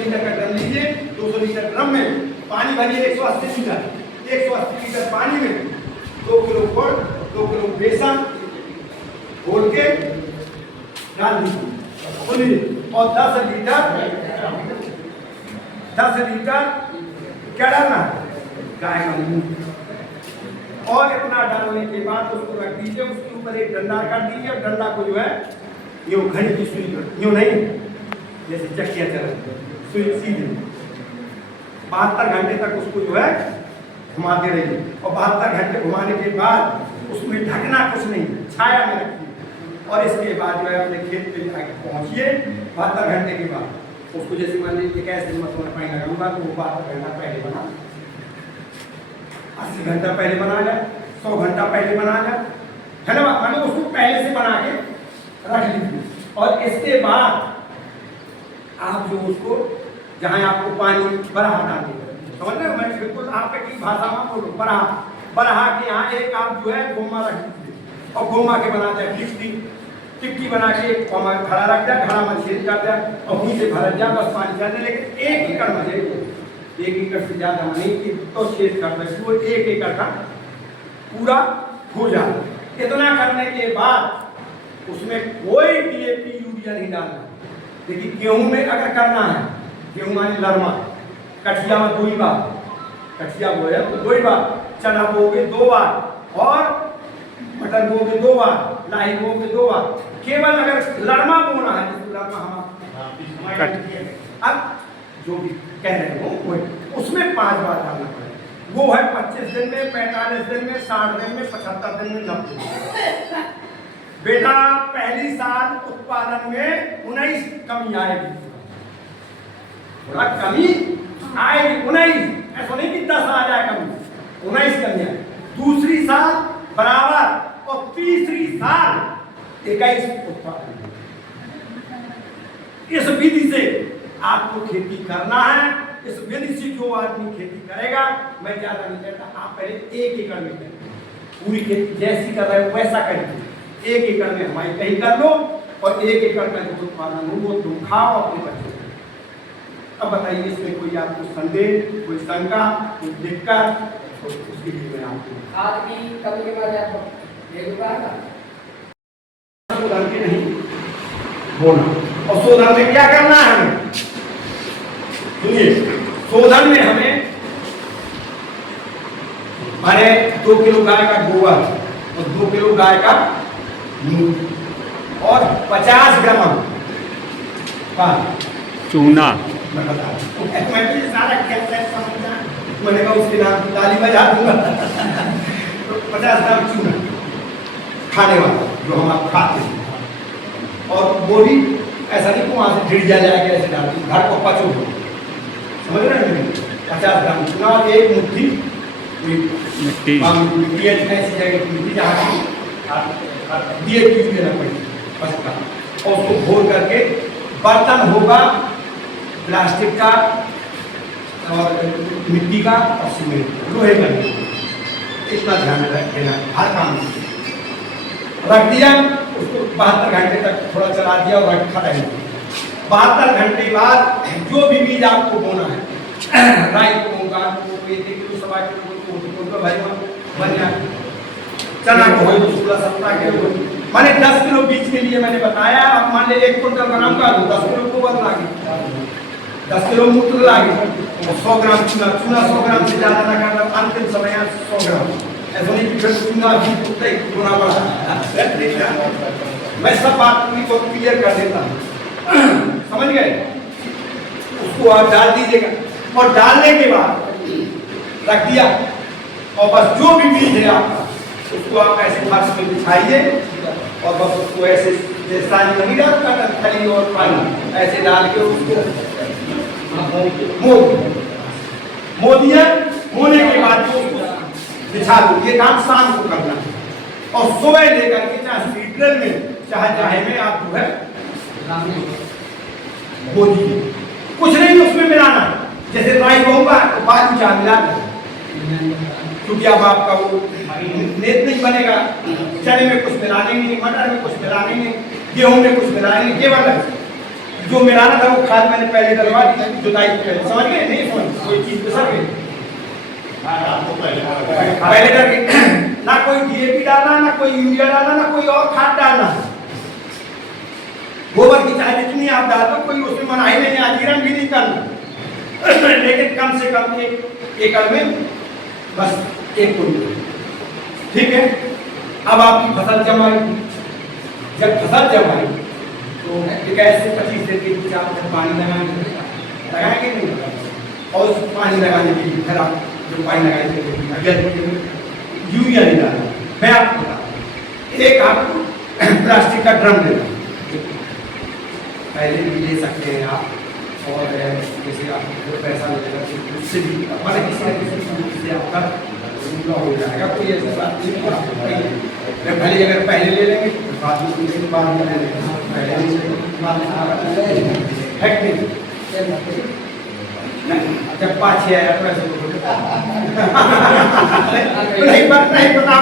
Litre का drum लीजिए, 200 litre drum में पानी भरिए 180 लीटर, 180 लीटर पानी में 2 किलो गुड़, 2 किलो बेसन घोल के डाल दीजिए और 10 लीटर क्या डालना है, गाय का दूध। और इतना डालने के बाद उसको रख दीजिए, उसके ऊपर एक डंडा कर दीजिए। डंडा को जो है यूं घड़ी की सुई, यूं नहीं जैसे चक्कियां चल रही सुई सीधे 72 घंटे तक उसको जो है घुमाते रहिए। और 72 घंटे घुमाने के बाद उसमें ढकना कुछ नहीं, छाया में रखिए। और इसके बाद जो है अपने खेत पे जाके पहुंचिए 72 घंटे के बाद। उसको जैसे मान लीजिए कैसे मैं पानी लगाऊंगा तो वो 72 घंटा पहले बना, 80 घंटा पहले बना जाए, 100 घंटा पहले बना जाए, है ना। मतलब उसको पहले से बना के रख लीजिए। और इसके बाद आप जो उसको जहाँ आपको पानी बरहा डालिए, समझ रहे हो, मैं बिल्कुल आपकी भाषा में बोलूँ, बरहा के यहाँ एक आप जो है गोमा रख दीजिए। और गोमा के बना जाए टिक्की बना के खड़ा रख जाए, घड़ा में छेद कर जाए और वहीं से भर जाए, बस पानी चल जाए। लेकिन 1 एकड़ में 1 एकड़ से ज़्यादा नहीं तो छेद कर दे, वो 1 एकड़ का पूरा हो जाए। इतना करने के बाद उसमें कोई DAP यूरिया नहीं डालना। देखिए गेहूं में अगर करना है, गेहूं माने लरमा, कठिया में 2 बार, कठिया बोए तो 2 बार, चना बोगे 2 बार और मटर बोगे 2 बार, लाही बोगे 2 बार। केवल अगर लरमा बोना है, लरमा हम अब जो भी कह रहे हो उसमें 5 बार डालना पड़ेगा। वो है 25 दिन में, 45 दिन में, 60 दिन में, 75 दिन में, 90 दिन। बेटा पहली साल उत्पादन में 19 कमी आएगी, थोड़ा कमी आएगी 19, ऐसा नहीं कि 10 आ जाए कमी, 19 कमी आएगी। दूसरी साल बराबर और तीसरी साल 21 उत्पादन। इस विधि से आपको खेती करना है। इस विधि से जो आदमी खेती करेगा, मैं ज्यादा नहीं कहता, आप पहले 1 एकड़ में करें, पूरी खेती जैसी कर रहे हो वैसा करिए। 1 एकड़ में हमारी कहीं कर लो और 1 एकड़ में जो उत्पादन हो वो तुम खाओ अपने बच्चों को। अब बताइए इसमें कोई आपको संदेह, कोई शंका, कोई दिक्कत, तो उसके लिए मैं आपको आज की कमी के बाद आपको शोधन के नहीं होना। और शोधन में क्या करना है हमें, सुनिए, शोधन में हमें 2 किलो गाय का गोबर और 2 किलो गाय का दूध और 50 ग्राम चूना। मैं बता रहा हूं, मैं भी सारा कैसे समझना, मैंने कहा उसके नाम ताली बजा दूंगा। तो 50 ग्राम चूना खाने वाला जो हम आप खाते हैं। और वो भी ऐसा नहीं कि वहाँ से ढिड़िया जाएगा ऐसे डाल घर को पचो, समझ रहे हैं। 50 ग्राम चूना और 1 मुट्ठी मिट्टी ऐसी जगह की मिट्टी जहाँ DAP देना पड़ेगा बस का। और उसको घोल करके बर्तन होगा प्लास्टिक का और मिट्टी का और सीमेंट लोहे का, इतना ध्यान रखना हर काम रख दिया। उसको 72 घंटे तक थोड़ा चला दिया और रखा रहेगा। 72 घंटे बाद जो भी बीज आपको बोना है, राई को होगा, चना को 16-17 किलो, मैंने 10 किलो बीज के लिए मैंने बताया। अब मान लीजिए 1 क्विंटल बनाऊंगा तो 10 किलो गोबर लागे, 10 किलो मूत्र लागे, 100 ग्राम चूना 100 ग्राम से ज्यादा ना करना, अंतिम समय 100 ग्राम। ऐसा नहीं कि फिर चूना भी होना पड़ा। मैं सब बात पूरी को क्लियर कर देता हूँ, समझ गए। उसको आप डाल दीजिएगा और डालने के बाद रख दिया और बस जो भी बीज है आपका उसको आप ऐसे फर्श में बिछाइए और बस उसको ऐसे सारी नहीं डालता खली और पानी ऐसे डाल के उसको मो दिया। होने के बाद जो उसको बिछा दो। ये काम शाम को करना है और सुबह लेकर के चाहे सीड्रेल में चाहे में आप जो है बो दीजिए। कुछ नहीं उसमें मिलाना, जैसे राई बोऊंगा तो बाद में चाह मिला, क्योंकि अब आपका वो नेत नहीं बनेगा। चने में कुछ मिलाने नहीं, मटर में कुछ मिलाने नहीं, गेहूं में कुछ मिलाने नहीं, केवल जो मिलाना था वो खाद मैंने पहले डलवा दी, जुताई पहले, समझ गए? नहीं समझ कोई चीज पे सर गए पहले करके ना कोई डीएपी डालना, ना कोई यूरिया डालना, ना कोई और खाद डालना। गोबर की चाहे जितनी आप डाल दो, कोई उसमें मनाही नहीं है, आजीवन भी नहीं करना। लेकिन कम से कम 1 एकड़ में बस 1 कुंटल, ठीक है। अब आपकी फसल जमाई, जब फसल जमाई तो एक ऐसे 25 दिन के बीच आप पानी लगाएंगे नहीं लगाएंगे, और उस पानी लगाने के लिए फिर आप जो पानी लगाएंगे यूरिया नहीं डालना। मैं आपको बताऊँ, एक आपको प्लास्टिक का ड्रम देना, पहले भी ले सकते हैं आप, और जैसे आपको पैसा मिलेगा उससे भी मतलब किसी न किसी चीज से आपका हो जाएगा। कोई ऐसा बात नहीं है, भले अगर पहले ले लेंगे तो बाद में बाद में ले लेंगे, पहले जब 5-6 आया तो ऐसे नहीं पता